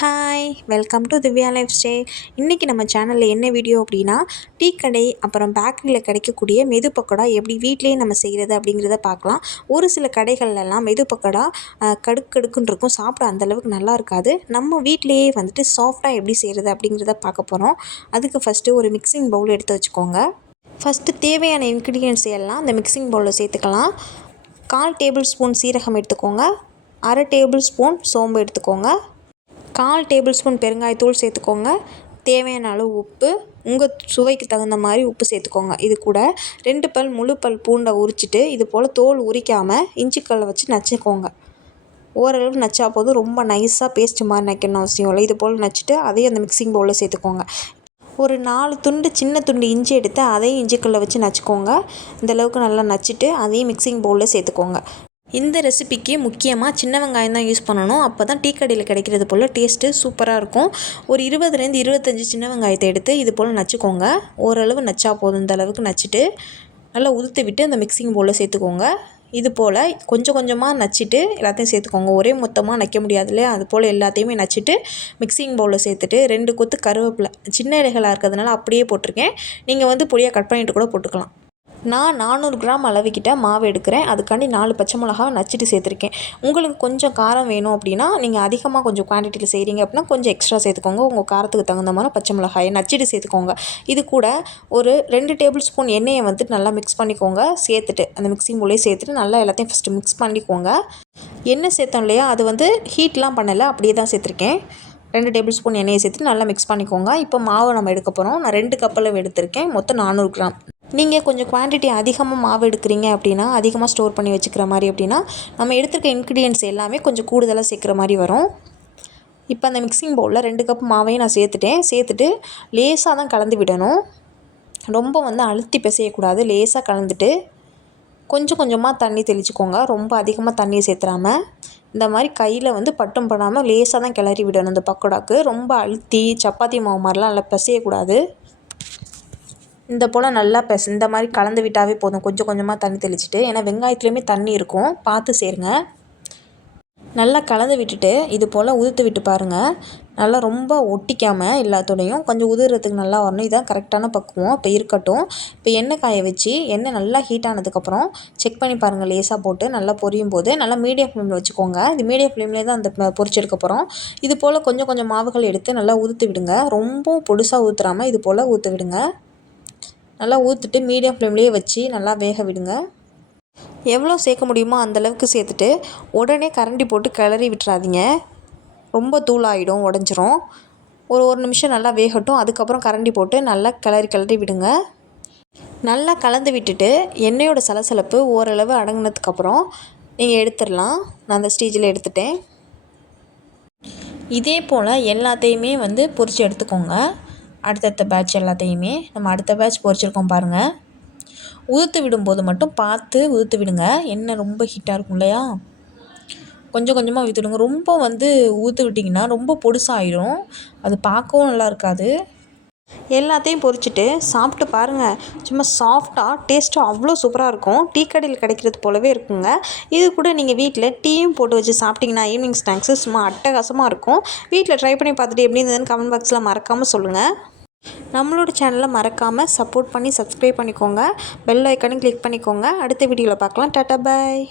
Hi welcome to Divya life style. இன்றைக்கி நம்ம சேனலில் என்ன வீடியோ அப்படின்னா, டீ கடை அப்புறம் பேக்கரியில் கிடைக்கக்கூடிய மெது பக்கோடா எப்படி வீட்டிலேயே நம்ம செய்கிறது அப்படிங்கிறத பார்க்கலாம். ஒரு சில கடைகள்லாம் மெது பக்கோடா கடுக்குன்னு இருக்கும், சாப்பிட அந்தளவுக்கு நல்லா இருக்காது. நம்ம வீட்டிலேயே வந்துட்டு சாஃப்டாக எப்படி செய்கிறது அப்படிங்கிறத பார்க்க போகிறோம். அதுக்கு ஃபஸ்ட்டு ஒரு மிக்சிங் பவுல் எடுத்து வச்சுக்கோங்க. ஃபஸ்ட்டு தேவையான இன்க்ரீடியன்ட்ஸ் எல்லாம் அந்த மிக்சிங் பவுலில் சேர்த்துக்கலாம். 1/4 டேபிள் ஸ்பூன் சீரகம் எடுத்துக்கோங்க, 1/2 டேபிள் ஸ்பூன் சோம்பு எடுத்துக்கோங்க, 1/4 டேபிள் ஸ்பூன் பெருங்காயத்தூள் சேர்த்துக்கோங்க. தேவையான அளவு உப்பு, உங்கள் சுவைக்கு தகுந்த மாதிரி உப்பு சேர்த்துக்கோங்க. இது கூட 2 முழு பல் பூண்டை உரிச்சிட்டு இது போல் தோல் உரிக்காமல் இஞ்சிக்கல்லை வச்சு நச்சுக்கோங்க. ஓரளவு நச்சா போதும், ரொம்ப நைஸாக பேஸ்ட் மாதிரி நைக்கணும்னு அவசியம் இல்லை. இது போல் நச்சுட்டு அதையும் அந்த மிக்சிங் பவுலில் சேர்த்துக்கோங்க. ஒரு 4 துண்டு சின்ன துண்டு இஞ்சி எடுத்து அதையும் இஞ்சிக்கல்லை வச்சு நச்சுக்கோங்க. இந்தளவுக்கு நல்லா நச்சுட்டு அதையும் மிக்சிங் பவுலில் சேர்த்துக்கோங்க. இந்த ரெசிபிக்கு முக்கியமாக சின்ன வெங்காயம் தான் யூஸ் பண்ணணும். அப்போ தான் டீ கடையில் கிடைக்கிறது போல் டேஸ்ட்டு சூப்பராக இருக்கும். ஒரு 20லேருந்து 25 சின்ன வெங்காயத்தை எடுத்து இது போல் நச்சுக்கோங்க. ஓரளவு நச்சா போதும். இந்த அளவுக்கு நச்சுட்டு நல்லா உதுத்து விட்டு அந்த மிக்சிங் பவுலில் சேர்த்துக்கோங்க. இது போல் கொஞ்சம் கொஞ்சமாக நச்சுட்டு எல்லாத்தையும் சேர்த்துக்கோங்க. ஒரே மொத்தமாக நைக்க முடியாது இல்லையா, அது போல் எல்லாத்தையுமே நச்சுட்டு மிக்சிங் பவுலில் சேர்த்துட்டு 2 கொத்து கருவேப்பிலை சின்ன இலைகளாக இருக்கிறதுனால அப்படியே போட்டிருக்கேன். நீங்கள் பொடியாக கட் பண்ணிவிட்டு கூட போட்டுக்கலாம். நான் 400 கிராம் அளவுக்கிட்ட மாவு எடுக்கிறேன். அதுக்காண்டி 4 பச்சை மிளகாவை நச்சுட்டு சேர்த்துருக்கேன். உங்களுக்கு கொஞ்சம் காரம் வேணும் அப்படின்னா, நீங்கள் அதிகமாக கொஞ்சம் குவான்டிட்டியில் செய்கிறீங்க அப்படின்னா கொஞ்சம் எக்ஸ்ட்ரா சேர்த்துக்கோங்க. உங்கள் காரத்துக்கு தகுந்த மாதிரி பச்சை மிளகாயை நச்சுட்டு சேர்த்துக்கோங்க. இது கூட ஒரு 2 டேபிள் ஸ்பூன் எண்ணெயை நல்லா மிக்ஸ் பண்ணிக்கோங்க. சேர்த்துட்டு அந்த மிக்சிங் பவுலே சேர்த்துட்டு நல்லா எல்லாத்தையும் ஃபஸ்ட்டு மிக்ஸ் பண்ணிக்கோங்க. எண்ணெய் சேர்த்தோம் இல்லையா, அது ஹீட்லாம் பண்ணலை, அப்படியே தான் சேர்த்துருக்கேன். 2 டேபிள் ஸ்பூன் எண்ணெயை சேர்த்து நல்லா மிக்ஸ் பண்ணிக்கோங்க. இப்போ மாவு நம்ம எடுக்க போகிறோம். நான் 2 கப் அளவு எடுத்திருக்கேன், மொத்தம் 400 கிராம். நீங்கள் கொஞ்சம் குவான்டிட்டி அதிகமாக மாவு எடுக்கிறீங்க அப்படின்னா, அதிகமாக ஸ்டோர் பண்ணி வச்சுக்கிற மாதிரி அப்படின்னா, நம்ம எடுத்துருக்க இன்க்ரீடியன்ட்ஸ் எல்லாமே கொஞ்சம் கூடுதலாக சேர்க்குற மாதிரி வரும். இப்போ அந்த மிக்சிங் பவுலில் 2 கப் மாவையும் நான் சேர்த்துட்டு லேசாக தான் கலந்து விடணும். ரொம்ப அழுத்தி பிசையக்கூடாது. லேசாக கலந்துட்டு கொஞ்சம் கொஞ்சமாக தண்ணி தெளிச்சுக்கோங்க. ரொம்ப அதிகமாக தண்ணியை சேர்த்துறாமல் இந்த மாதிரி கையில் பட்டும் படாமல் லேசாக தான் கிளறி விடணும். இந்த பக்கோடாக்கு ரொம்ப அழுத்தி சப்பாத்தி மாவு மாதிரிலாம் நல்லா பிசையக்கூடாது. இந்த போல் நல்லா இந்த மாதிரி கலந்து விட்டாவே போதும். கொஞ்சம் கொஞ்சமாக தண்ணி தெளிச்சுட்டு, ஏன்னா வெங்காயத்துலேயுமே தண்ணி இருக்கும், பார்த்து சேருங்க. நல்லா கலந்து விட்டுட்டு இது போல் உதுத்து விட்டு பாருங்கள். நல்லா ரொம்ப ஒட்டிக்காமல் எல்லாத்தோடையும் கொஞ்சம் உதுறதுக்கு நல்லா வரணும். இதுதான் கரெக்டான பக்குவம். இப்போ இருக்கட்டும். இப்போ எண்ணெய் காய வச்சு எண்ணெய் நல்லா ஹீட் ஆனதுக்கப்புறம் செக் பண்ணி பாருங்கள். லேசாக போட்டு நல்லா பொரியும் போது நல்லா மீடியம் ஃப்ளேமில் வச்சுக்கோங்க. இது மீடியம் ஃப்ளேம்லேயே தான் அந்த பொரிச்செடுக்க போகிறோம். இது போல் கொஞ்சம் கொஞ்சம் மாவுகள் எடுத்து நல்லா உதுத்து விடுங்க. ரொம்ப பொடுசாக ஊற்றுறாமல் இது போல் ஊற்ற விடுங்க. நல்லா ஊற்றிட்டு மீடியம் ஃப்ளேம்லேயே வச்சு நல்லா வேக விடுங்க. எவ்வளோ சேர்க்க முடியுமோ அந்தளவுக்கு சேர்த்துட்டு உடனே கரண்டி போட்டு கிளறி விட்டுறாதீங்க. ரொம்ப தூளாகிடும், உடஞ்சிரும். ஒரு நிமிஷம் நல்லா வேகட்டும். அதுக்கப்புறம் கரண்டி போட்டு நல்லா கிளறி விடுங்க. நல்லா கலந்து விட்டுட்டு எண்ணெயோட சலசலப்பு ஓரளவு அடங்கினதுக்கப்புறம் நீங்கள் எடுத்துடலாம். நான் அந்த ஸ்டேஜில் எடுத்துட்டேன். இதே போல் எல்லாத்தையுமே பொரித்து எடுத்துக்கோங்க. அடுத்தடுத்த பேட்ச் எல்லாத்தையுமே நம்ம அடுத்த பேட்ச் பொரிச்சிருக்கோம் பாருங்கள். உதுத்து விடும்போது மட்டும் பார்த்து உதுத்து விடுங்க. எண்ணெய் ரொம்ப ஹீட்டாக இருக்கும் இல்லையா, கொஞ்சம் கொஞ்சமாக ஊற்றிடுங்க. ரொம்ப ஊற்று விட்டிங்கன்னா ரொம்ப பொடுசாயிடும், அது பார்க்கவும் நல்லா இருக்காது. எல்லாத்தையும் பொரிச்சிட்டு சாப்பிட்டு பாருங்கள். சும்மா சாஃப்டாக டேஸ்ட்டும் அவ்வளோ சூப்பராக இருக்கும். டீ கடையில் கிடைக்கிறது போலவே இருக்குங்க. இது கூட நீங்கள் வீட்டில் டீயும் போட்டு வச்சு சாப்பிட்டிங்கன்னா ஈவினிங் ஸ்நாக்ஸு சும்மா அட்டகாசமாக இருக்கும். வீட்டில் ட்ரை பண்ணி பார்த்துட்டு எப்படி இருந்ததுன்னு கமெண்ட் பாக்ஸில் மறக்காமல் சொல்லுங்கள். நம்மளோட சேனலை மறக்காமல் சப்போர்ட் பண்ணி சப்ஸ்கிரைப் பண்ணிக்கோங்க. பெல் ஐக்கானையும் கிளிக் பண்ணிக்கோங்க. அடுத்த வீடியோவில் பார்க்கலாம். டாட்டா பாய்.